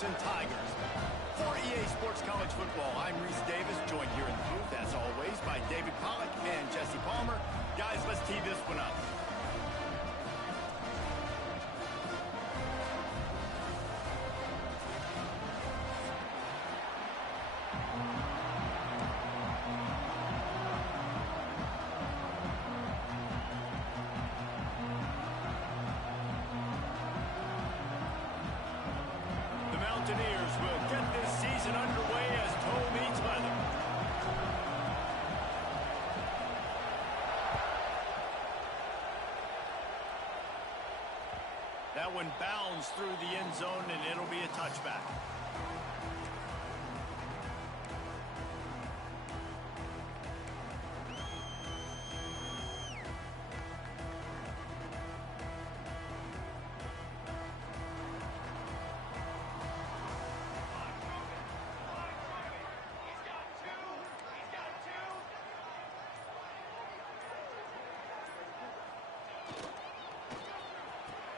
Clemson Tigers. For EA Sports College Football, I'm Reese Davis, joined here in the booth, as always, by David Pollack and Jesse Palmer. Guys, let's tee this one up. Mountaineers will get this season underway as toe meets leather. That one bounds through the end zone, and it'll be a touchback.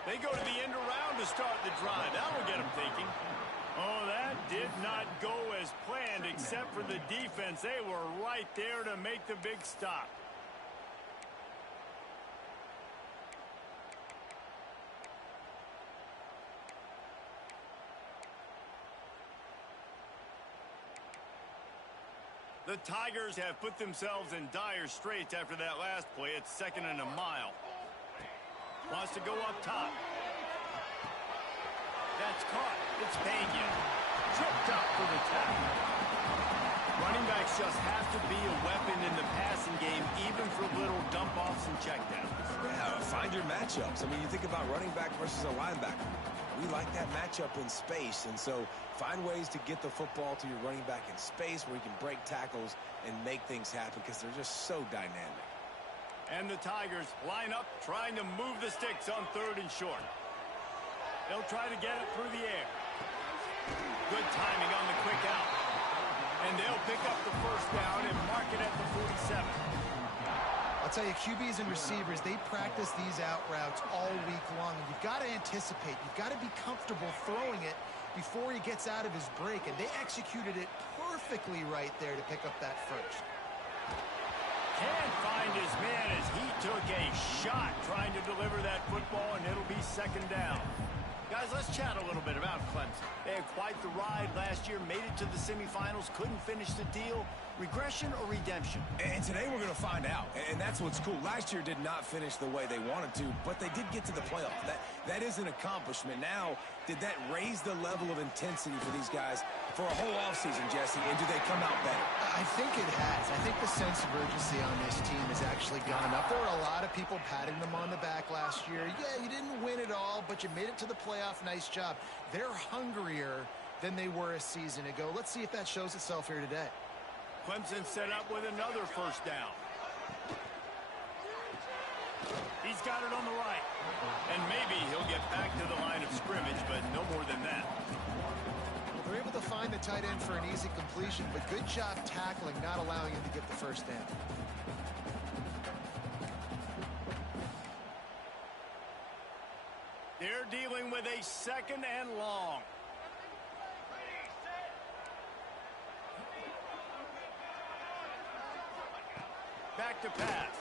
They go to the end around to start the drive. That will get them thinking. Oh, that did not go as planned, except for the defense. They were right there to make the big stop. The Tigers have put themselves in dire straits after that last play. It's 2nd and a mile. Wants to go up top. That's caught. It's Pena. Tripped up for the tackle. Running backs just have to be a weapon in the passing game, even for little dump-offs and checkdowns. Yeah, find your matchups. I mean, you think about running back versus a linebacker. We like that matchup in space, and so find ways to get the football to your running back in space where you can break tackles and make things happen because they're just so dynamic. And the Tigers line up, trying to move the sticks on 3rd and short. They'll try to get it through the air. Good timing on the quick out. And they'll pick up the first down and mark it at the 47. I'll tell you, QBs and receivers, they practice these out routes all week long. And you've got to anticipate. You've got to be comfortable throwing it before he gets out of his break. And they executed it perfectly right there to pick up that first. Can't find his man as he took a shot trying to deliver that football, and it'll be 2nd down. Guys, let's chat a little bit about Clemson. They had quite the ride last year, made it to the semifinals, couldn't finish the deal. Regression or redemption? And today we're going to find out, and that's what's cool. Last year did not finish the way they wanted to, but they did get to the playoff. That is an accomplishment. Now, did that raise the level of intensity for these guys for a whole offseason, Jesse, and do they come out better? I think it has. I think the sense of urgency on this team has actually gone up. There were a lot of people patting them on the back last year. Yeah, you didn't win it all, but you made it to the playoff. Nice job. They're hungrier than they were a season ago. Let's see if that shows itself here today. Clemson set up with another first down. He's got it on the right. And maybe he'll get back to the line of scrimmage, but no more than that. Well, they're able to find the tight end for an easy completion, but good job tackling, not allowing him to get the first down. They're dealing with a 2nd and long. Back to pass.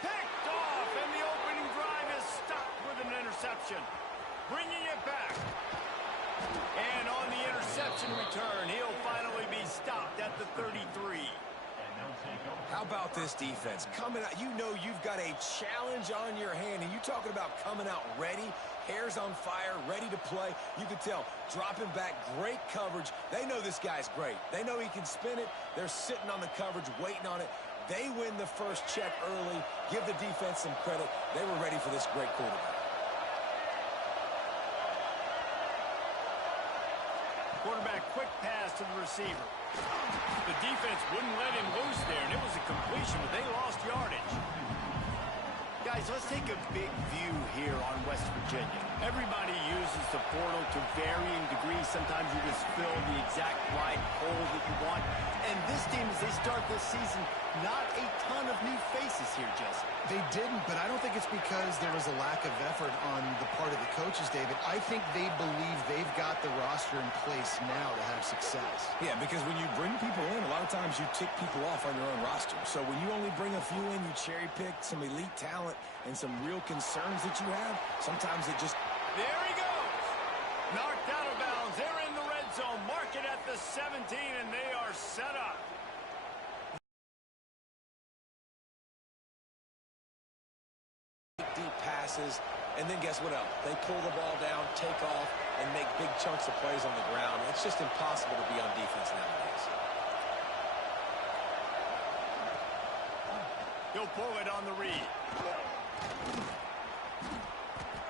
Picked off, and the opening drive is stopped with an interception. Bringing it back. And on the interception return, he'll finally be stopped at the 33. How about this defense? Coming out, you know you've got a challenge on your hand, and you talking about coming out ready, hairs on fire, ready to play. You can tell, dropping back, great coverage. They know this guy's great. They know he can spin it. They're sitting on the coverage, waiting on it. They win the first check early. Give the defense some credit. They were ready for this great quarterback. Quarterback quick pass to the receiver. The defense wouldn't let him loose there, and it was a completion, but they lost yardage. Guys, let's take a big view here on West Virginia. Everybody uses the portal to varying degrees. Sometimes you just fill the exact right hole that you want. And this team, as they start this season, not a ton of new faces here, Jesse. They didn't, but I don't think it's because there was a lack of effort on the part of the coaches, David. I think they believe they've got the roster in place now to have success. Yeah, because when you bring people in, a lot of times you tick people off on your own roster. So when you only bring a few in, you cherry-pick some elite talent and some real concerns that you have, sometimes it just... There he goes! Knocked out of bounds. They're in the red zone. Mark it at the 17, and they are set up. Deep passes, and then guess what else? They pull the ball down, take off, and make big chunks of plays on the ground. It's just impossible to be on defense nowadays. He'll pull it on the read.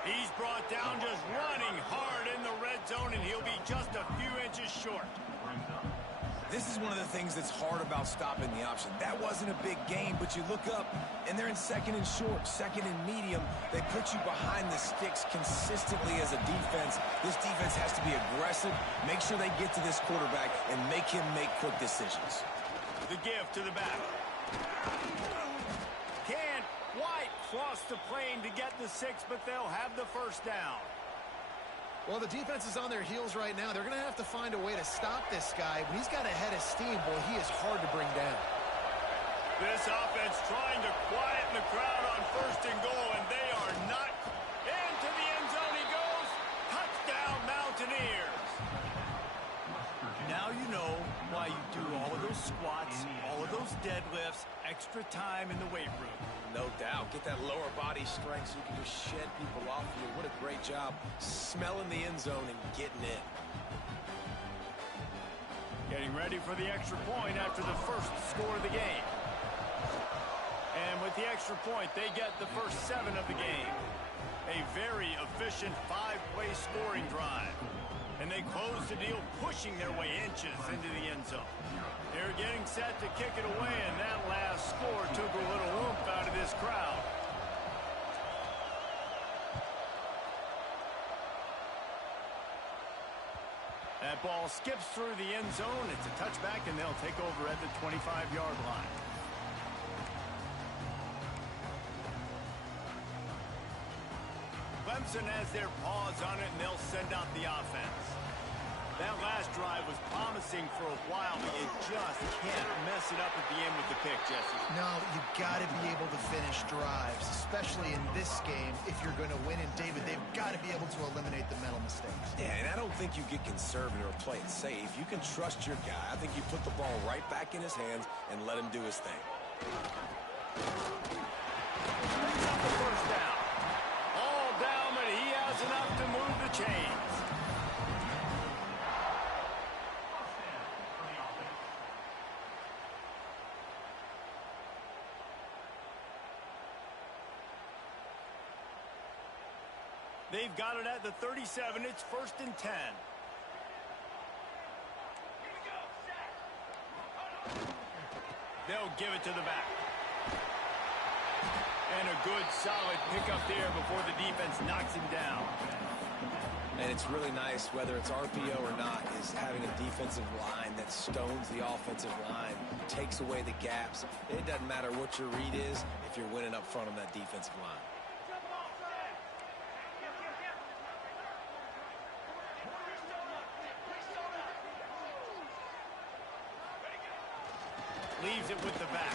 He's brought down just running hard in the red zone, and he'll be just a few inches short. This is one of the things that's hard about stopping the option. That wasn't a big gain, but you look up, and they're in second and short, second and medium. They put you behind the sticks consistently as a defense. This defense has to be aggressive, make sure they get to this quarterback, and make him make quick decisions. The give to the back. Can White cross the plane to get the 6, but they'll have the first down. Well, the defense is on their heels right now. They're going to have to find a way to stop this guy. When he's got a head of steam, boy, he is hard to bring down. This offense trying to quieten the crowd on first and goal, and they are not. Into the end zone he goes. Touchdown, Mountaineers. Now you know why you do all of those squats, all of those deadlifts, extra time in the weight room. No doubt. Get that lower body strength so you can just shed people off of you. What a great job smelling the end zone and getting in. Getting ready for the extra point after the first score of the game. And with the extra point, they get the first 7 of the game. A very efficient 5-play scoring drive. And they close the deal, pushing their way inches into the end zone. They're getting set to kick it away, and that last score took a little oomph out of this crowd. That ball skips through the end zone. It's a touchback, and they'll take over at the 25-yard line. Clemson has their paws on it, and they'll send out the offense. That last drive was promising for a while, but you just can't mess it up at the end with the pick, Jesse. No, you've got to be able to finish drives, especially in this game. If you're going to win, and David, they've got to be able to eliminate the mental mistakes. Yeah, and I don't think you get conservative or play it safe. You can trust your guy. I think you put the ball right back in his hands and let him do his thing. Picks up the first down. All down, but he has enough to move the chains. They've got it at the 37. It's 1st and 10. They'll give it to the back. And a good, solid pickup there before the defense knocks him down. And it's really nice, whether it's RPO or not, is having a defensive line that stones the offensive line, takes away the gaps. It doesn't matter what your read is if you're winning up front on that defensive line. Leaves it with the back.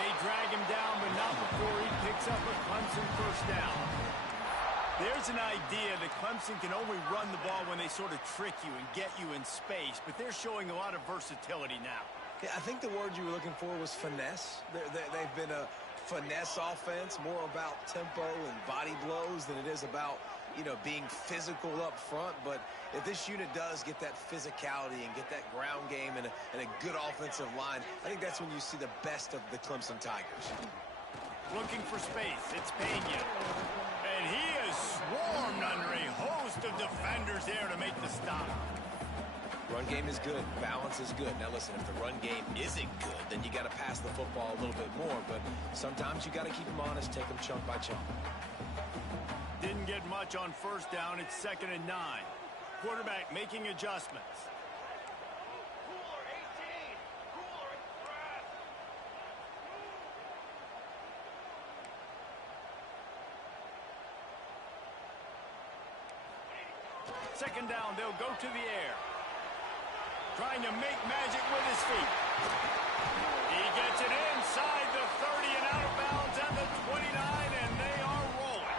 They drag him down, but not before he picks up a Clemson first down. There's an idea that Clemson can only run the ball when they sort of trick you and get you in space, but they're showing a lot of versatility now. Yeah, I think the word you were looking for was finesse. They've been a finesse offense, more about tempo and body blows than it is about, you know, being physical up front. But if this unit does get that physicality and get that ground game and a good offensive line, I think that's when you see the best of the Clemson Tigers. Looking for space, it's Pena. And he is swarmed under a host of defenders there to make the stop. Run game is good. Balance is good. Now, listen, if the run game isn't good, then you got to pass the football a little bit more. But sometimes you got to keep them honest, take them chunk by chunk. Didn't get much on first down. It's 2nd and 9. Quarterback making adjustments. second down, they'll go to the air. Trying to make magic with his feet. He gets it inside the 30 and out of bounds at the 29, and they are rolling.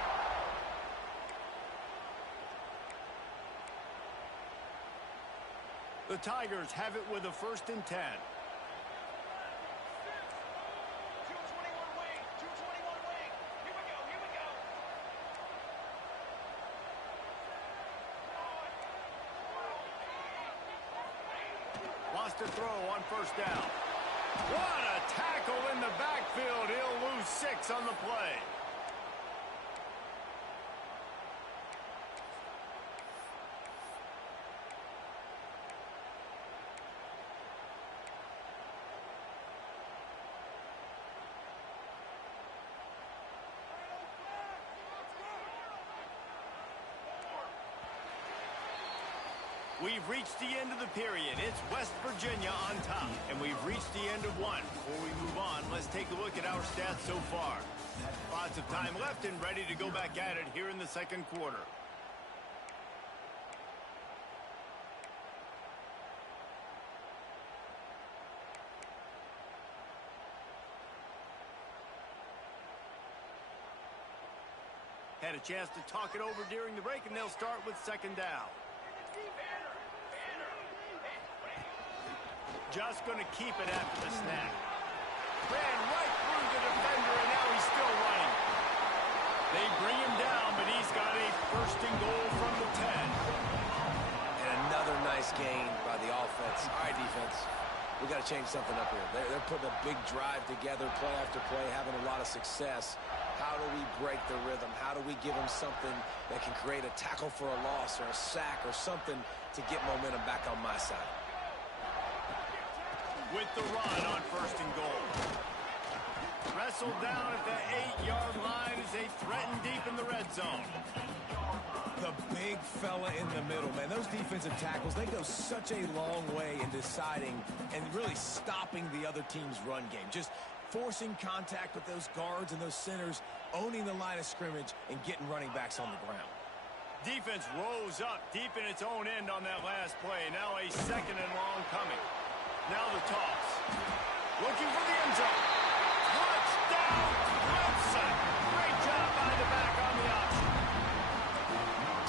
The Tigers have it with a 1st and 10. Wants to throw on 1st down. What a tackle in the backfield. He'll lose 6 on the play. We've reached the end of the period. It's West Virginia on top, and we've reached the end of one. Before we move on, let's take a look at our stats so far. Lots of time left and ready to go back at it here in the 2nd quarter. Had a chance to talk it over during the break, and they'll start with 2nd down. Just going to keep it after the snap. Ran right through the defender, and now he's still running. They bring him down, but he's got a 1st and goal from the 10. And another nice gain by the offense. All right, defense, we got to change something up here. They're putting a big drive together, play after play, having a lot of success. How do we break the rhythm? How do we give them something that can create a tackle for a loss or a sack or something to get momentum back on my side? With the run on 1st and goal. Wrestled down at the 8-yard line as they threaten deep in the red zone. The big fella in the middle, man. Those defensive tackles, they go such a long way in deciding and really stopping the other team's run game. Just forcing contact with those guards and those centers, owning the line of scrimmage, and getting running backs on the ground. Defense rose up deep in its own end on that last play. Now a 2nd and long coming. Now the toss. Looking for the end zone. Touchdown, Clemson. Great job by the back on the option.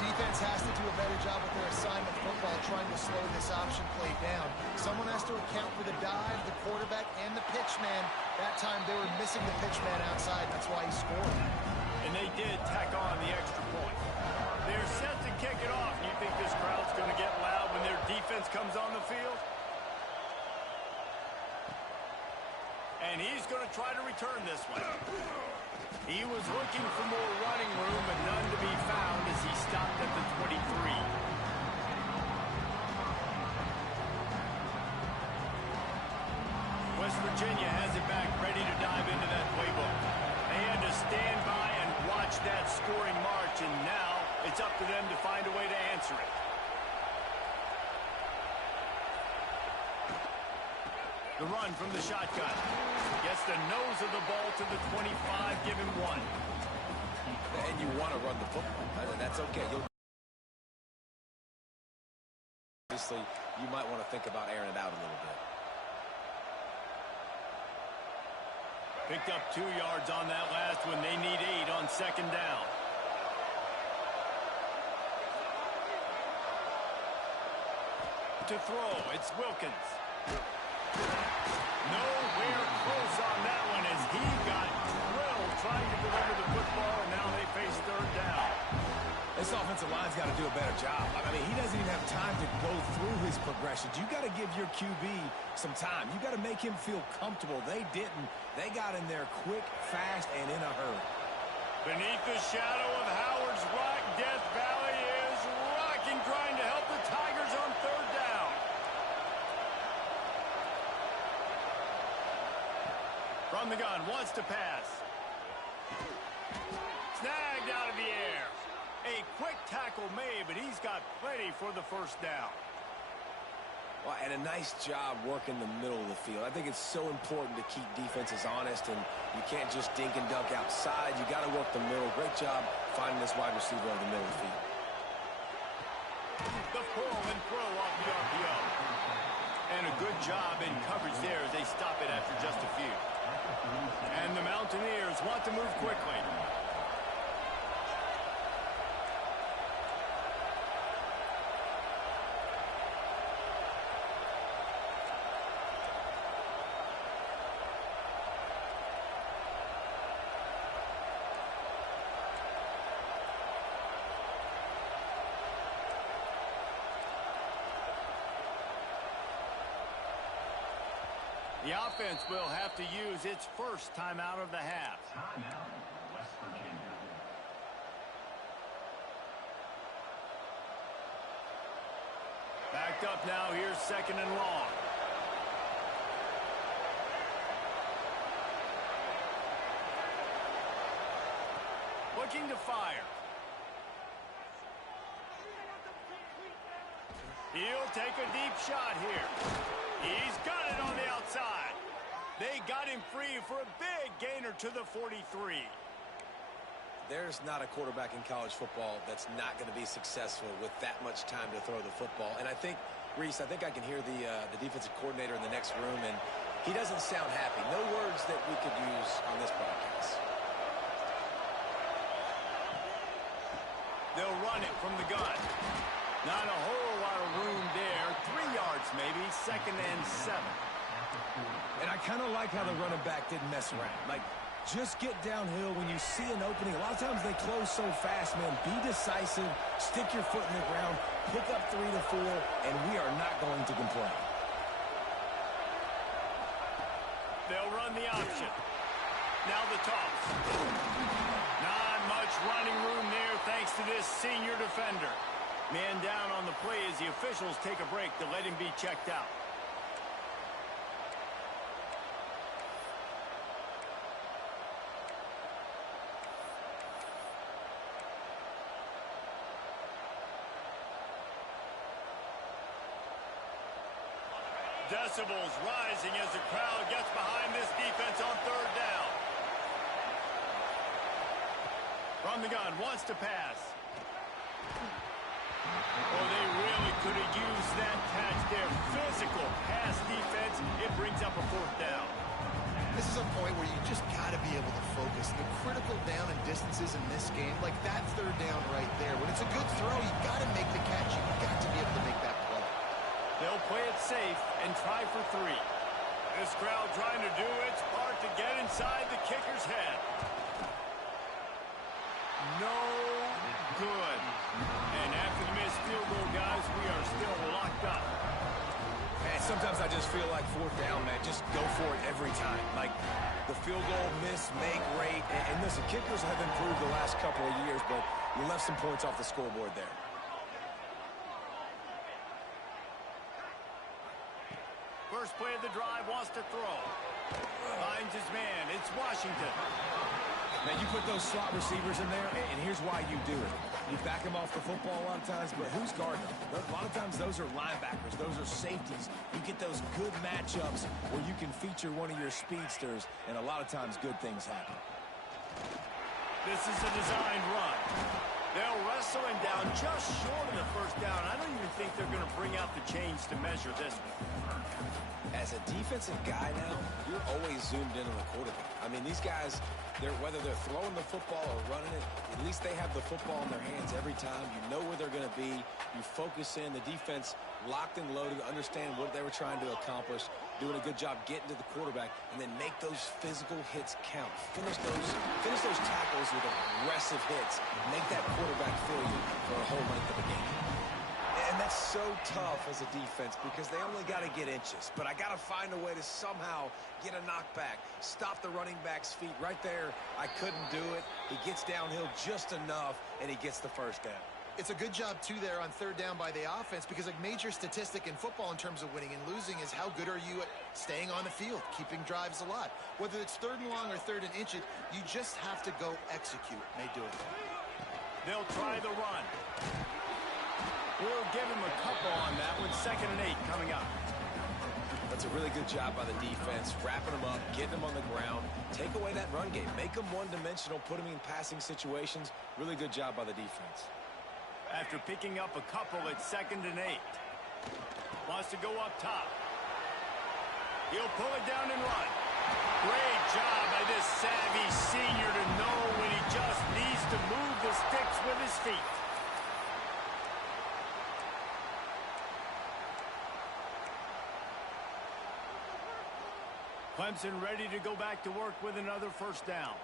Defense has to do a better job with their assignment football, trying to slow this option play down. Someone has to account for the dive, the quarterback, and the pitch man. That time they were missing the pitch man outside. That's why he scored. And they did tack on the extra point. They're set to kick it off. You think this crowd's going to get loud when their defense comes on the field? And he's going to try to return this one. He was looking for more running room, but none to be found as he stopped at the 23. West Virginia has it back, ready to dive into that playbook. They had to stand by and watch that scoring march, and now it's up to them to find a way to answer it. The run from the shotgun. Gets the nose of the ball to the 25, give him 1. And you want to run the football. That's okay. Obviously, you might want to think about airing it out a little bit. Picked up 2 yards on that last one. They need 8 on 2nd down. To throw, it's Wilkins. Nowhere close on that one as he got drilled trying to deliver the football, and now they face 3rd down. This offensive line's got to do a better job. I mean, he doesn't even have time to go through his progressions. You got to give your QB some time. You got to make him feel comfortable. They didn't. They got in there quick, fast, and in a hurry. Beneath the shadow of Howard's Rock, Death Valley is rocking, trying to help the Tigers on 3rd down. From the gun, wants to pass. Snagged out of the air. A quick tackle made, but he's got plenty for the 1st down. Well, and a nice job working the middle of the field. I think it's so important to keep defenses honest, and you can't just dink and dunk outside. You got to work the middle. Great job finding this wide receiver in the middle of the field. The pull and throw off the RPO. And a good job in coverage there as they stop it after just a few. And the Mountaineers want to move quickly. The offense will have to use its first timeout of the half. Timeout, West Virginia. Backed up now. Here's second and long. Looking to fire. He'll take a deep shot here. He's got it on the outside. They got him free for a big gainer to the 43. There's not a quarterback in college football that's not going to be successful with that much time to throw the football. And I think, Reese, I think I can hear the defensive coordinator in the next room, and he doesn't sound happy. No words that we could use on this broadcast. They'll run it from the gun. Not a whole lot of room there. 3 yards maybe, second and 7. And I kind of like how the running back didn't mess around. Like, just get downhill when you see an opening. A lot of times they close so fast, man. Be decisive, stick your foot in the ground, pick up 3 to 4, and we are not going to complain. They'll run the option. Now the toss. Not much running room there thanks to this senior defender. Man down on the play as the officials take a break to let him be checked out. Decibels rising as the crowd gets behind this defense on third down. From the gun, wants to pass. Oh, they really could have used that catch there. Physical pass defense. It brings up a fourth down. This is a point where you just got to be able to focus. The critical down and distances in this game, like that third down right there. When it's a good throw, you got to make the catch. You've got to be able to make that play. They'll play it safe and try for 3. This crowd trying to do its part to get inside the kicker's head. No good. And after the missed field goal, guys, we are still locked up. Man, sometimes I just feel like fourth down, man. Just go for it every time. Like the field goal miss, make rate. And listen, kickers have improved the last couple of years, but you left some points off the scoreboard there. First play of the drive, wants to throw. Finds his man. It's Washington. Now, you put those slot receivers in there, and here's why you do it. You back them off the football a lot of times, but who's guarding them? A lot of times those are linebackers. Those are safeties. You get those good matchups where you can feature one of your speedsters, and a lot of times good things happen. This is a designed run. They'll wrestle him down just short of the first down. I don't even think they're going to bring out the chains to measure this one. As a defensive guy now, you're always zoomed in on the quarterback. I mean, these guys, whether they're throwing the football or running it, at least they have the football in their hands every time. You know where they're going to be. You focus in. The defense locked and loaded, understand what they were trying to accomplish, doing a good job getting to the quarterback, and then make those physical hits count. Finish those tackles with aggressive hits. Make that quarterback feel you for a whole length of the game. And that's so tough as a defense because they only got to get inches. But I got to find a way to somehow get a knockback, stop the running back's feet right there. I couldn't do it. He gets downhill just enough, and he gets the first down. It's a good job, too, there on third down by the offense because a major statistic in football in terms of winning and losing is how good are you at staying on the field, keeping drives alive. Whether it's third and long or third and inches, you just have to go execute. And they do it. They'll try the run. We'll give him a couple on that one. 2nd and 8 coming up. That's a really good job by the defense, wrapping them up, getting them on the ground. Take away that run game. Make them one-dimensional, put them in passing situations. Really good job by the defense. After picking up a couple at 2nd and 8. Wants to go up top. He'll pull it down and run. Great job by this savvy senior to know when he just needs to move the sticks with his feet. Clemson ready to go back to work with another first down.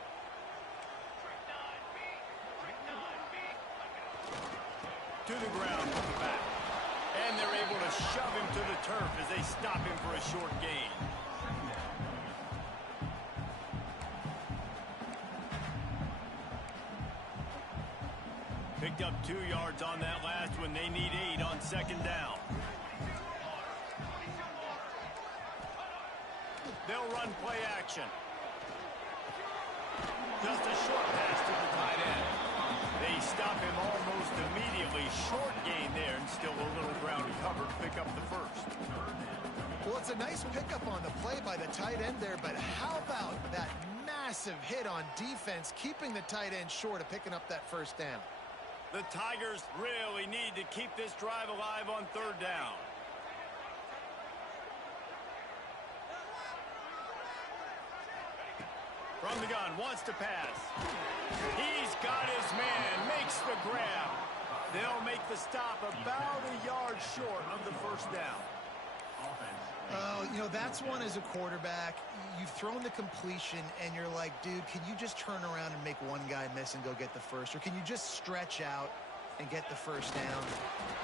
To the ground with the back. And they're able to shove him to the turf as they stop him for a short gain. Picked up 2 yards on that last one. They need 8 on 2nd down. They'll run play action. Just a short pass to the tight end. They stop him almost immediately. Short gain there and still a little ground to cover to pick up the first. Well, it's a nice pickup on the play by the tight end there, but how about that massive hit on defense, keeping the tight end short of picking up that first down? The Tigers really need to keep this drive alive on 3rd down. From the gun, wants to pass. He's got his man, makes the grab. They'll make the stop about a yard short of the first down. Oh, you know, that's one as a quarterback. You've thrown the completion, and you're like, dude, can you just turn around and make one guy miss and go get the first? Or can you just stretch out and get the first down?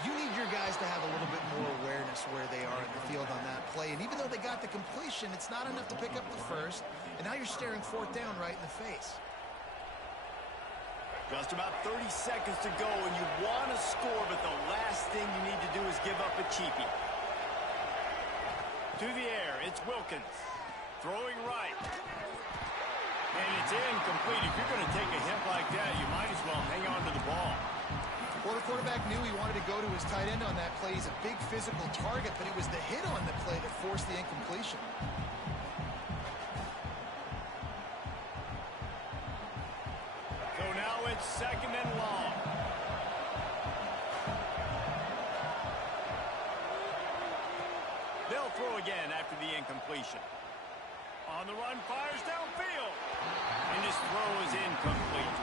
You need your guys to have a little bit more awareness where they are in the field on that play. And even though they got the completion, it's not enough to pick up the first. And now you're staring 4th down right in the face. Just about 30 seconds to go, and you want to score, but the last thing you need to do is give up a cheapie. To the air, it's Wilkins. Throwing right. And it's incomplete. If you're going to take a hit like that, you might as well hang on to the ball. Well, the quarterback knew he wanted to go to his tight end on that play. He's a big physical target, but it was the hit on the play that forced the incompletion. So now it's 2nd and long. They'll throw again after the incompletion. On the run, fires downfield. And his throw is incomplete.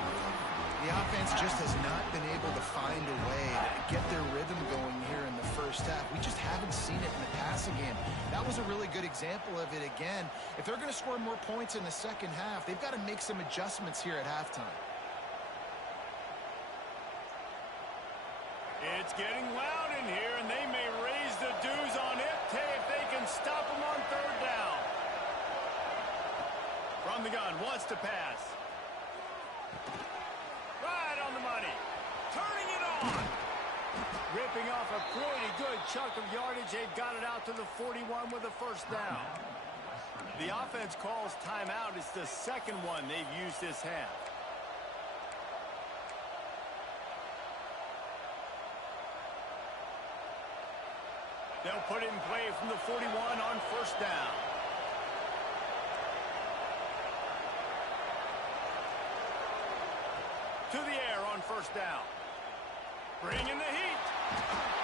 The offense just has not been able to find a way to get their rhythm going here in the first half. We just haven't seen it in the passing game. That was a really good example of it again. If they're going to score more points in the second half, they've got to make some adjustments here at halftime. It's getting loud in here, and they may raise the dues on it if they can stop them on 3rd down. From the gun, wants to pass. Right on the money. Turning it on. Ripping off a pretty good chunk of yardage. They've got it out to the 41 with a first down. The offense calls timeout. It's the 2nd one they've used this half. They'll put it in play from the 41 on first down. To the air on first down. Bringing the heat.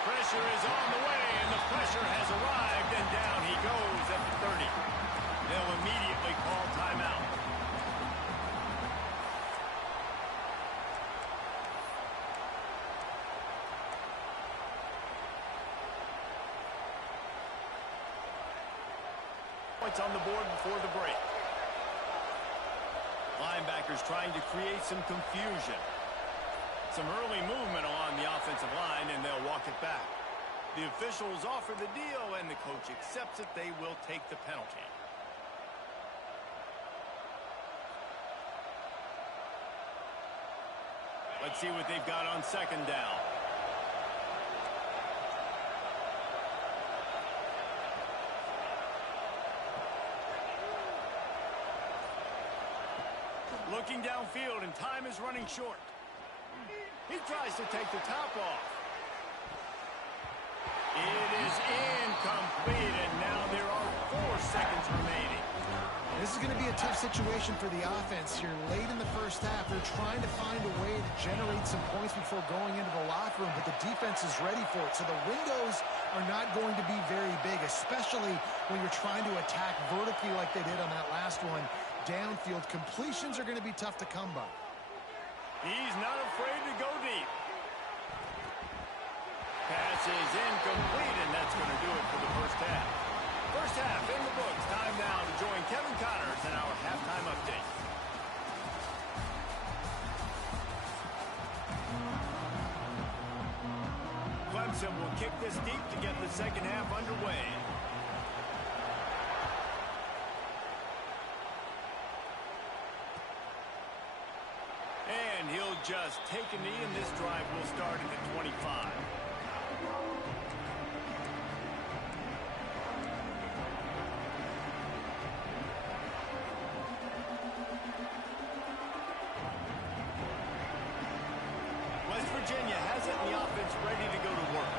Pressure is on the way, and the pressure has arrived, and down he goes at the 30. They'll immediately call timeout. Points on the board before the break. Linebackers trying to create some confusion. Some early movement along the offensive line, and they'll walk it back. The officials offer the deal, and the coach accepts it. They will take the penalty. Let's see what they've got on 2nd down. Looking downfield, and time is running short. He tries to take the top off. It is incomplete, and now there are 4 seconds remaining. This is going to be a tough situation for the offense here. Late in the first first half. They're trying to find a way to generate some points before going into the locker room, but the defense is ready for it. So the windows are not going to be very big, especially when you're trying to attack vertically like they did on that last one. Downfield completions are going to be tough to come by. He's not afraid to go deep. Pass is incomplete, and that's going to do it for the first half. First half in the books. Time now to join Kevin Connors in our halftime update. Clemson will kick this deep to get the second half underway. And he'll just take a knee, and this drive will start at the 25. West Virginia has it, and the offense ready to go to work.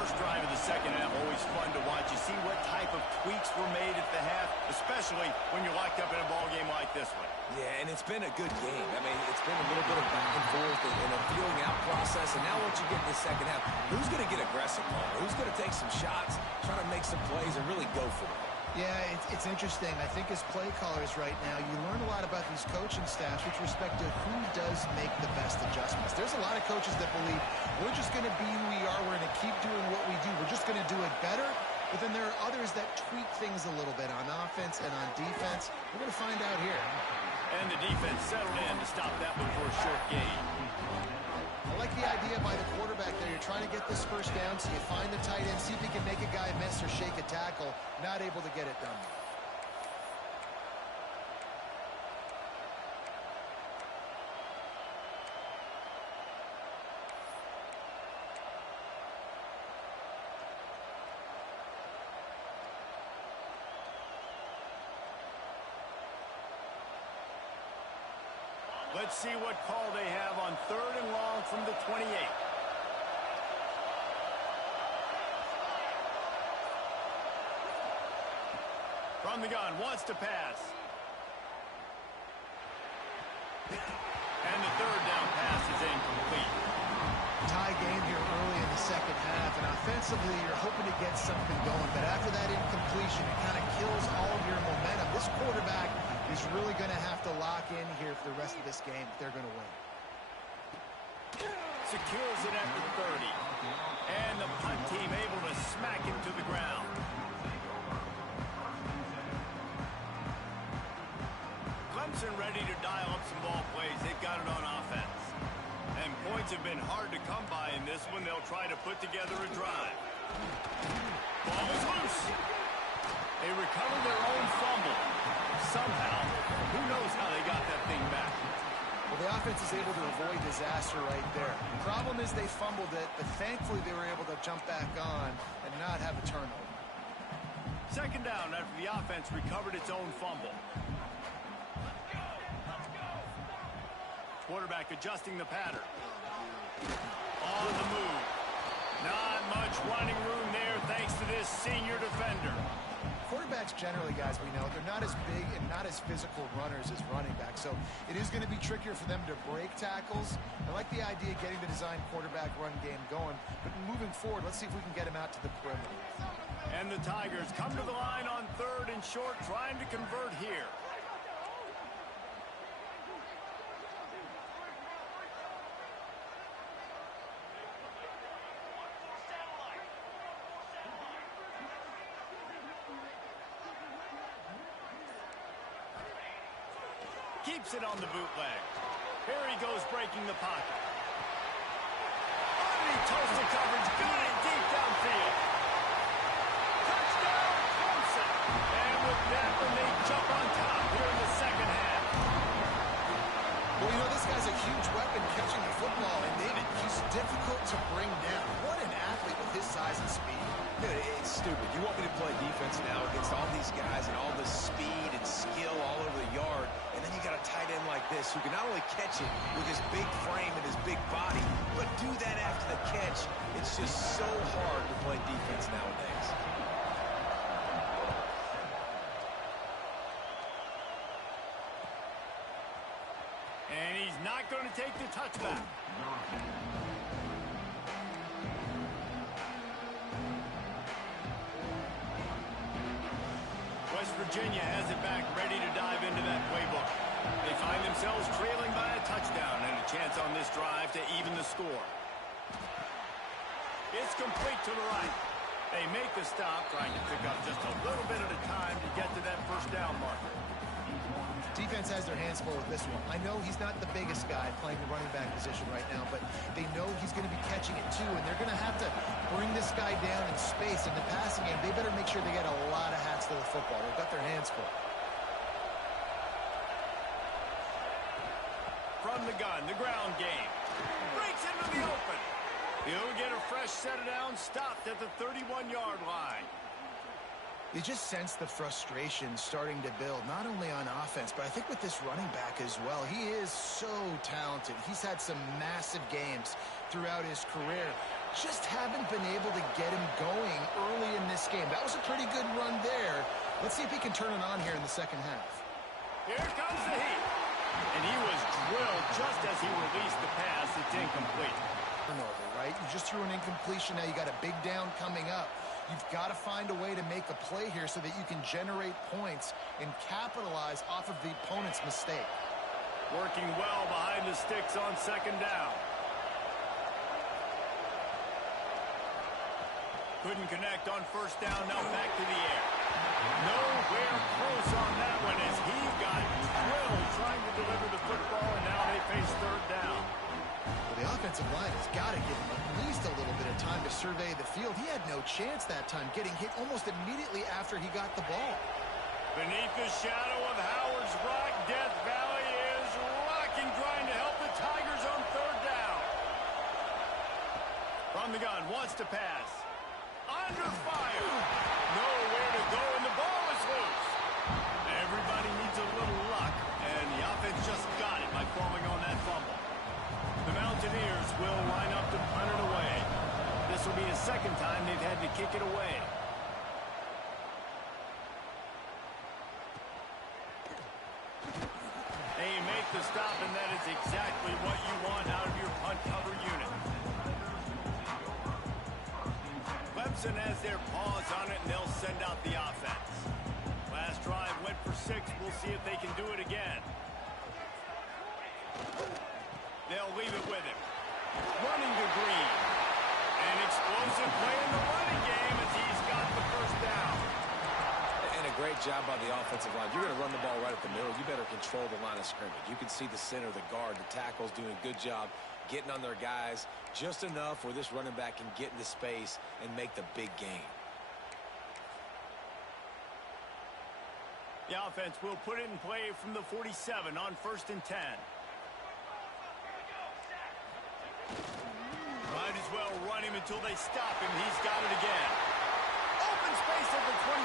First drive of the second half, always fun to watch. You see what type of tweaks were made at the half, especially when you're locked up in a ball game like this one. Yeah, and it's been a good game. I mean, it's been a little bit of back and forth and a feeling out process. And now once you get in the second half, who's going to get aggressive, Paul? Who's going to take some shots, try to make some plays, and really go for it? Yeah, it's interesting. I think as play callers right now, you learn a lot about these coaching staffs with respect to who does make the best adjustments. There's a lot of coaches that believe we're just going to be who we are. We're going to keep doing what we do. We're just going to do it better. But then there are others that tweak things a little bit on offense and on defense. We're going to find out here. And the defense settled in to stop that one for a short gain. I like the idea by the quarterback there. You're trying to get this first down, so you find the tight end, see if he can make a guy miss or shake a tackle. Not able to get it done. Let's see what call they have on 3rd and long from the 28. From the gun, wants to pass. And the 3rd down pass is incomplete. Tie game here early in the second half, and offensively you're hoping to get something going, but after that incompletion, it kind of kills all of your momentum. This quarterback is really going to have to lock in here for the rest of this game if they're going to win. Secures it at the 30. And the punt team able to smack it to the ground. Clemson ready to dial up some ball plays. They've got it on offense. And points have been hard to come by in this one. They'll try to put together a drive. Ball is loose. They recover their own fumble. Somehow, who knows how they got that thing back. Well, the offense is able to avoid disaster right there. The problem is they fumbled it, but thankfully they were able to jump back on and not have a turnover. Second down after the offense recovered its own fumble. Quarterback adjusting the pattern. On the move. Not much running room there thanks to this senior defender. Quarterbacks generally, guys, we know, they're not as big and not as physical runners as running backs, so it is going to be trickier for them to break tackles. I like the idea of getting the design quarterback run game going, but moving forward, let's see if we can get him out to the perimeter. And the Tigers come to the line on 3rd and short, trying to convert here. Keeps it on the bootleg. Here he goes breaking the pocket. Underneath toasted coverage, good and deep downfield. Touchdown, Clemson. And with that, they jump on top here in the second half. Well, you know, this guy's a huge weapon catching the football, and David, he's difficult to bring down. What an athlete with his size and speed. Dude, it's stupid. You want me to play defense now against all these guys and all this speed and skill all over the yard, and then you got a tight end like this who can not only catch it with his big frame and his big body, but do that after the catch. It's just so hard to play defense nowadays. And he's not going to take the touchback. West Virginia has it back, ready to dive into that playbook. They find themselves trailing by a touchdown and a chance on this drive to even the score. It's complete to the right. They make the stop, trying to pick up just a little bit at a time to get to that first down marker. Defense has their hands full with this one. I know he's not the biggest guy playing the running back position right now, but they know he's going to be catching it too, and they're going to have to bring this guy down in space. In the passing game, they better make sure they get a lot of hats to the football. They've got their hands full. From the gun, the ground game. Breaks into the open. He'll get a fresh set of downs, stopped at the 31-yard line. You just sense the frustration starting to build, not only on offense, but I think with this running back as well. He is so talented. He's had some massive games throughout his career. Just haven't been able to get him going early in this game. That was a pretty good run there. Let's see if he can turn it on here in the second half. Here comes the heat. And he was drilled just as he released the pass. It's incomplete. Turnover, right? You just threw an incompletion. Now you got a big down coming up. You've got to find a way to make a play here so that you can generate points and capitalize off of the opponent's mistake. Working well behind the sticks on second down. Couldn't connect on first down. Now back to the air. Nowhere close on that one as he got drilled trying to deliver the football, and now they face third down. Well, the offensive line has got to give him at least a little bit of time to survey the field. He had no chance that time, getting hit almost immediately after he got the ball. Beneath the shadow of Howard's Rock, Death Valley is rocking, trying to help the Tigers on third down. From the gun, wants to pass. Under fire. Nowhere to go, and the ball is loose. Everybody needs a little luck, and the offense just got it by falling on that fumble. The Mountaineers will line up to punt it away. This will be a second time they've had to kick it away. They make the stop, and that is exactly what you want out of your punt cover unit. Clemson has their paws on it, and they'll send out the offense. Last drive went for 6. We'll see if they can do it again. They'll leave it with him. Running to Green. An explosive play in the running game as he's got the first down. And a great job by the offensive line. You're going to run the ball right at the middle. You better control the line of scrimmage. You can see the center, the guard, the tackles doing a good job getting on their guys just enough where this running back can get into space and make the big gain. The offense will put it in play from the 47 on 1st and 10. Might as well run him until they stop him. He's got it again. Open space at the 25.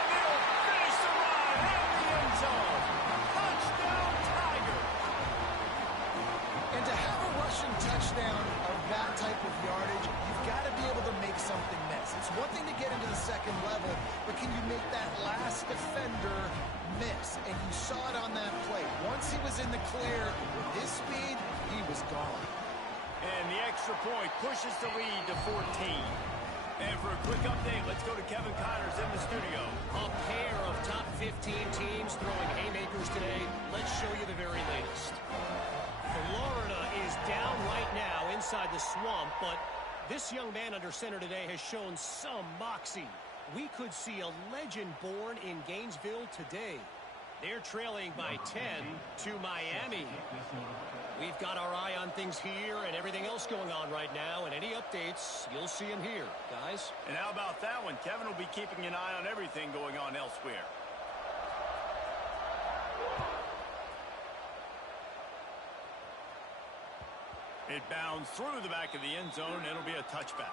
And he'll finish the run in the end zone. Touchdown, Tigers. And to have a rushing touchdown of that type of yardage, you've got to be able to make something miss. It's one thing to get into the second level, but can you make that last defender miss? And you saw it on that play. Once he was in the clear, with his speed, he was gone. And the extra point pushes the lead to 14. And for a quick update, let's go to Kevin Connors in the studio. A pair of top 15 teams throwing haymakers today. Let's show you the very latest. Florida is down right now inside the swamp, but this young man under center today has shown some moxie. We could see a legend born in Gainesville today. They're trailing by 10 to Miami. We've got our eye on things here and everything else going on right now, and any updates, you'll see them here, guys. And how about that one? Kevin will be keeping an eye on everything going on elsewhere. It bounds through the back of the end zone. It'll be a touchback.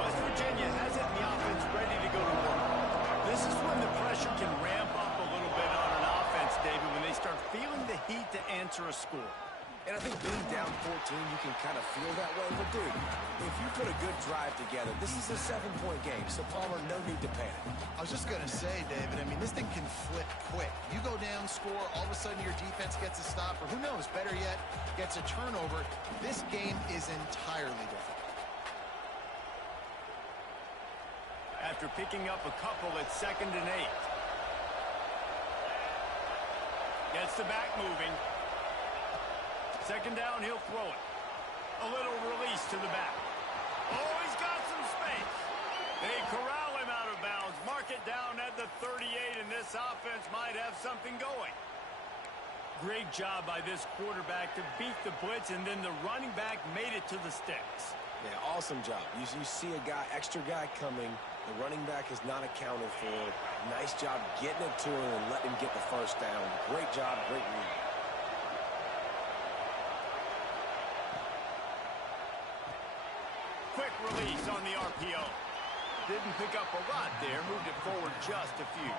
West Virginia has it in the offense ready to go to work. This is where answer a score. And I think being down 14, you can kind of feel that way. But, dude, if you put a good drive together, this is a 7-point game. So, Palmer, no need to panic. I was just going to say, David, I mean, this thing can flip quick. You go down, score, all of a sudden your defense gets a stop, or who knows, better yet, gets a turnover. This game is entirely different. After picking up a couple at 2nd and 8. Gets the back moving. 2nd down, he'll throw it. A little release to the back. Oh, he's got some space. They corral him out of bounds. Mark it down at the 38, and this offense might have something going. Great job by this quarterback to beat the blitz, and then the running back made it to the sticks. Yeah, awesome job. You see a extra guy coming. The running back is not accounted for. Nice job getting it to him and letting him get the first down. Great job, great read. Quick release on the RPO. Didn't pick up a lot there. Moved it forward just a few.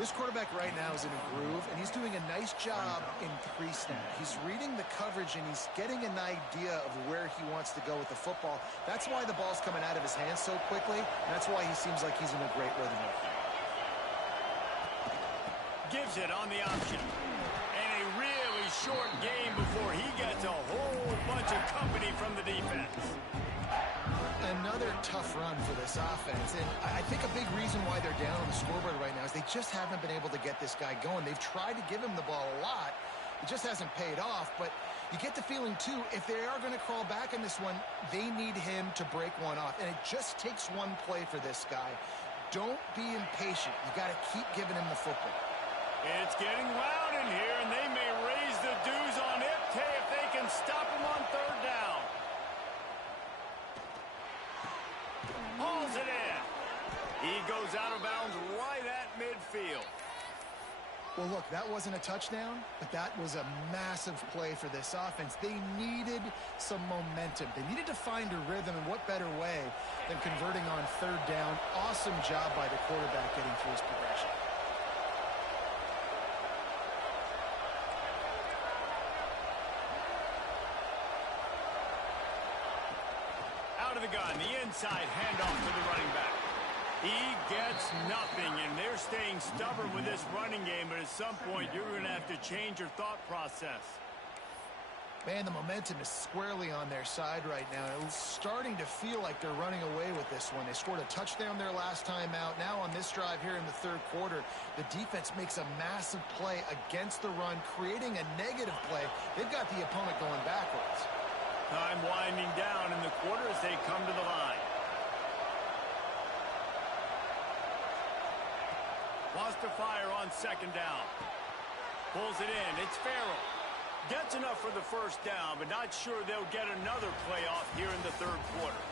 This quarterback right now is in a groove, and he's doing a nice job in pre-snap. He's reading the coverage, and he's getting an idea of where he wants to go with the football. That's why the ball's coming out of his hands so quickly, and that's why he seems like he's in a great rhythm right now. Gives it on the option. And a really short game before he gets a whole bunch of company from the defense. Another tough run for this offense, and I think a big reason why they're down on the scoreboard right now is they just haven't been able to get this guy going. They've tried to give him the ball a lot. It just hasn't paid off, but you get the feeling, too, if they are going to crawl back in this one, they need him to break one off, and it just takes one play for this guy. Don't be impatient. You got to keep giving him the football. It's getting loud in here, and they may raise the dues on Ipte if they can stop him on 3rd down. Hauls it in. He goes out of bounds right at midfield. Well, look, that wasn't a touchdown, but that was a massive play for this offense. They needed some momentum. They needed to find a rhythm, and what better way than converting on 3rd down. Awesome job by the quarterback getting through his progression. Out of the gun, the inside handoff to the running back. He gets nothing, and they're staying stubborn with this running game, but at some point you're going to have to change your thought process. Man, the momentum is squarely on their side right now. It's starting to feel like they're running away with this one. They scored a touchdown their last time out. Now on this drive here in the 3rd quarter, the defense makes a massive play against the run, creating a negative play. They've got the opponent going backwards. Time winding down in the quarter as they come to the line. Wants to fire on 2nd down. Pulls it in. It's Farrell. Gets enough for the 1st down, but not sure they'll get another playoff here in the 3rd quarter.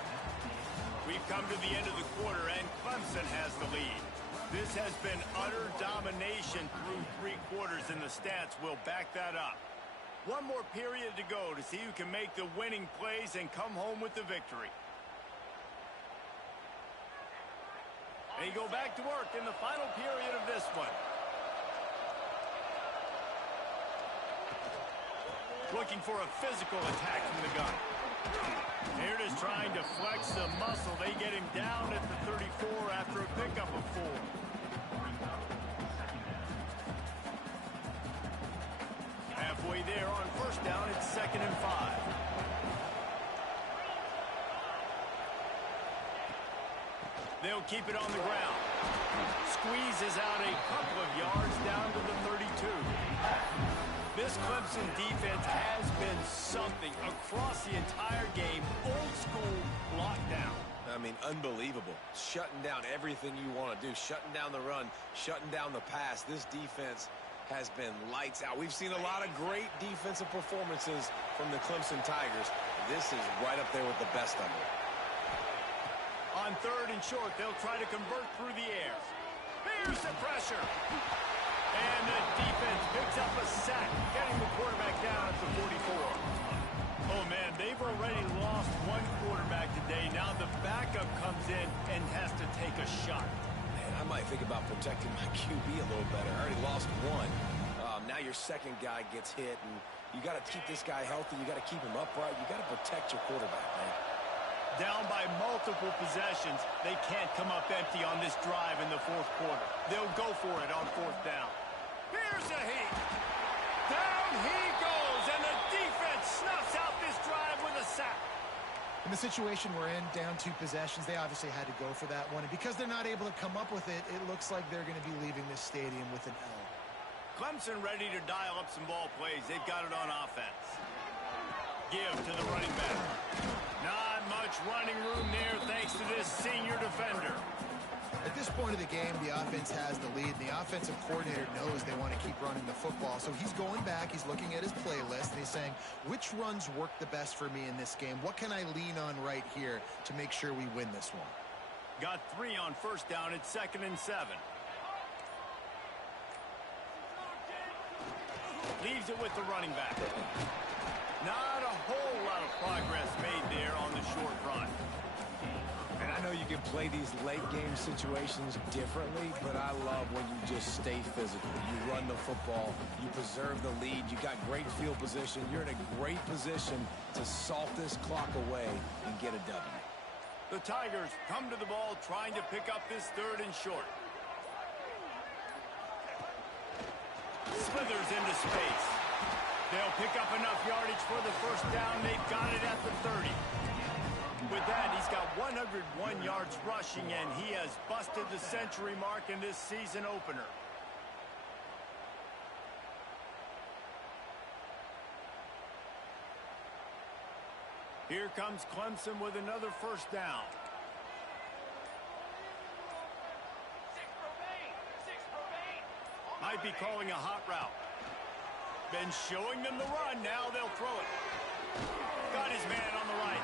We've come to the end of the quarter, and Clemson has the lead. This has been utter domination through 3 quarters, and the stats will back that up. One more period to go to see who can make the winning plays and come home with the victory. They go back to work in the final period of this one. Looking for a physical attack from the gun. Here it is trying to flex the muscle. They get him down at the 34 after a pickup of 4. Halfway there on 1st down, it's 2nd and 5. They'll keep it on the ground. Squeezes out a couple of yards down to the 32. This Clemson defense has been something across the entire game. Old school lockdown. I mean, unbelievable. Shutting down everything you want to do. Shutting down the run. Shutting down the pass. This defense has been lights out. We've seen a lot of great defensive performances from the Clemson Tigers. This is right up there with the best of them. On 3rd and short, they'll try to convert through the air. Here's the pressure. And the defense picks up a sack, getting the quarterback down at the 44. Oh, man, they've already lost one quarterback today. Now the backup comes in and has to take a shot. Man, I might think about protecting my QB a little better. I already lost one. down. Now your second guy gets hit, and you got to keep this guy healthy. You got to keep him upright. You got to protect your quarterback, man. Down by multiple possessions, they can't come up empty on this drive in the fourth quarter. They'll go for it on fourth down. Here's a heat. Down he goes, and the defense snuffs out this drive with a sack. In the situation we're in, down 2 possessions, they obviously had to go for that one. And because they're not able to come up with it, it looks like they're going to be leaving this stadium with an L. Clemson ready to dial up some ball plays. They've got it on offense. Give to the running back. Not much running room there thanks to this senior defender. At this point of the game, the offense has the lead, and the offensive coordinator knows they want to keep running the football. So he's going back, he's looking at his playlist, and he's saying, which runs work the best for me in this game? What can I lean on right here to make sure we win this one? Got 3 on first down. It's 2nd and 7. Leaves it with the running back. Not a whole lot of progress made there on the short run. And I know you can play these late game situations differently, but I love when you just stay physical. You run the football, you preserve the lead, you got great field position, you're in a great position to salt this clock away and get a W. The Tigers come to the ball trying to pick up this 3rd and short. Slithers into space. They'll pick up enough yardage for the first down. They've got it at the 30. With that, he's got 101 yards rushing, and he has busted the century mark in this season opener. Here comes Clemson with another first down. Might be calling a hot route. Been showing them the run. Now they'll throw it. Got his man on the right.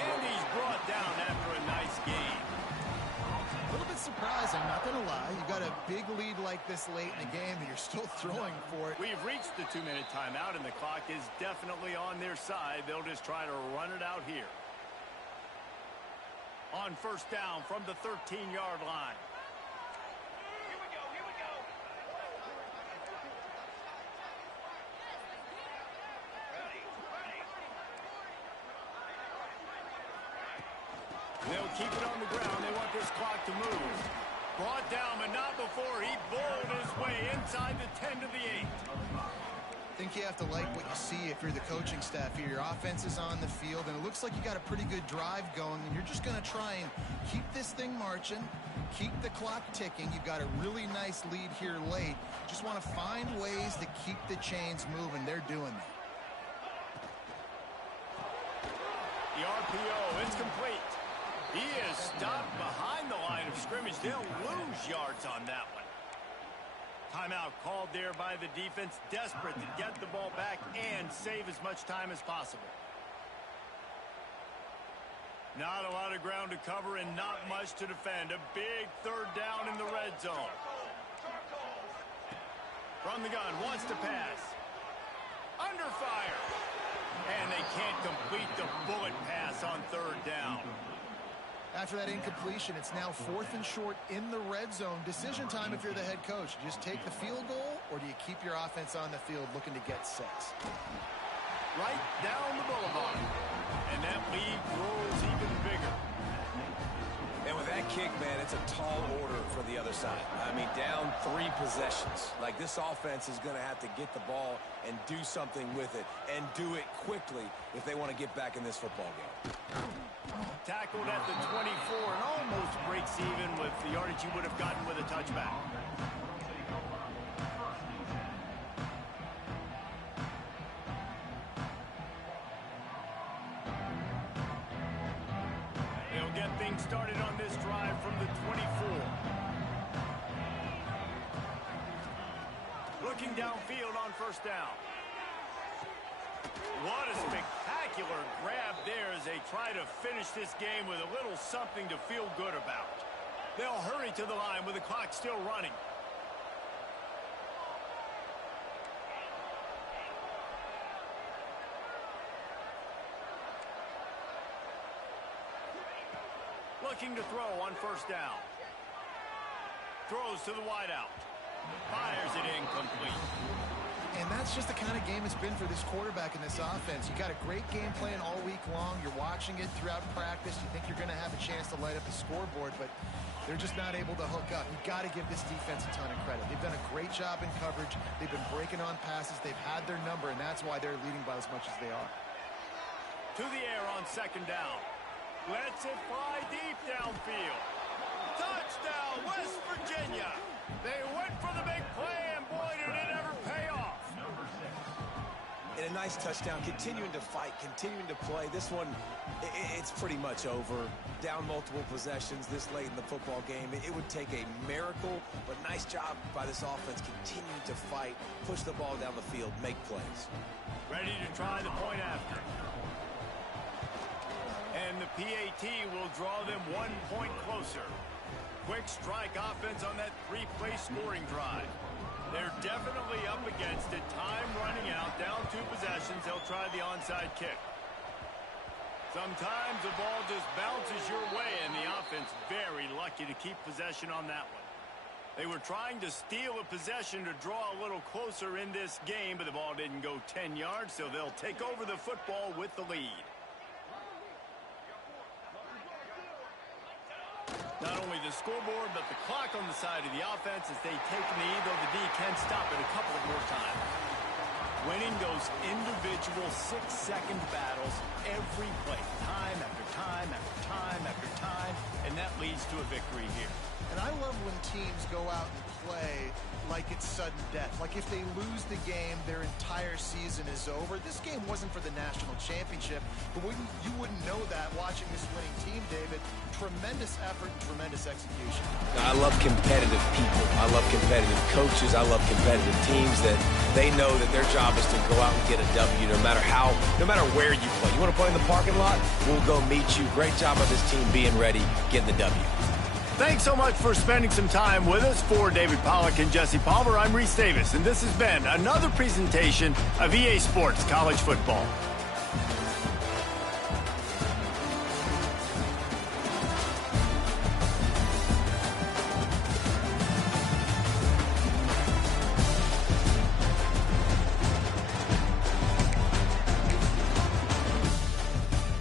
And he's brought down after a nice gain. A little bit surprising, not going to lie. You got a big lead like this late in the game, and you're still throwing for it. We've reached the 2-minute timeout, and the clock is definitely on their side. They'll just try to run it out here. On first down from the 13-yard line. They'll keep it on the ground. They want this clock to move. Brought down, but not before he bowled his way inside the 10 to the 8. I think you have to like what you see if you're the coaching staff here. Your offense is on the field, and it looks like you got a pretty good drive going, and you're just going to try and keep this thing marching, keep the clock ticking. You've got a really nice lead here late. Just want to find ways to keep the chains moving. They're doing that. The RPO, it's complete. He is stopped behind the line of scrimmage. They'll lose yards on that one. Timeout called there by the defense, desperate to get the ball back and save as much time as possible. Not a lot of ground to cover and not much to defend. A big 3rd down in the red zone. From the gun, wants to pass. Under fire. And they can't complete the bullet pass on 3rd down. After that incompletion, it's now 4th and short in the red zone. Decision time if you're the head coach. Do you just take the field goal, or do you keep your offense on the field looking to get 6? Right down the boulevard. And that lead grows even bigger. And with that kick, man, it's a tall order for the other side. I mean, down 3 possessions. Like, this offense is going to have to get the ball and do something with it, and do it quickly if they want to get back in this football game. Tackled at the 24 and almost breaks even with the yardage you would have gotten with a touchback. They'll get things started on this drive from the 24. Looking downfield on first down. What a spectacular grab there as they try to finish this game with a little something to feel good about. They'll hurry to the line with the clock still running. Looking to throw on first down. Throws to the wideout. Fires it incomplete. And that's just the kind of game it's been for this quarterback in this offense. You got a great game plan all week long. You're watching it throughout practice. You think you're going to have a chance to light up the scoreboard, but they're just not able to hook up. You've got to give this defense a ton of credit. They've done a great job in coverage. They've been breaking on passes. They've had their number, and that's why they're leading by as much as they are. To the air on second down. Lets it fly deep downfield. Touchdown, West Virginia. They went for the big play, and boy, did it ever pay off. And a nice touchdown, continuing to fight, continuing to play. This one, it's pretty much over. Down multiple possessions this late in the football game. It would take a miracle, but nice job by this offense continuing to fight, push the ball down the field, make plays. Ready to try the point after. And the PAT will draw them 1 point closer. Quick strike offense on that 3-play scoring drive. They're definitely up against it. Time running out, down 2 possessions. They'll try the onside kick. Sometimes the ball just bounces your way, and the offense very lucky to keep possession on that one. They were trying to steal a possession to draw a little closer in this game, but the ball didn't go 10 yards, so they'll take over the football with the lead. Not only the scoreboard, but the clock on the side of the offense as they take the lead, though the D can stop it a couple of more times. Winning those individual 6-second battles every play, time after time after time after time, and that leads to a victory here. And I love when teams go out and play like it's sudden death. Like if they lose the game, their entire season is over. This game wasn't for the national championship, but you wouldn't know that watching this winning team, David. Tremendous effort, tremendous execution. I love competitive people. I love competitive coaches. I love competitive teams that they know that their job is to go out and get a W no matter where you play. You want to play in the parking lot? We'll go meet you. Great job by this team being ready, getting the W. Thanks so much for spending some time with us. For David Pollack and Jesse Palmer, I'm Reese Davis, and this has been another presentation of EA Sports College Football.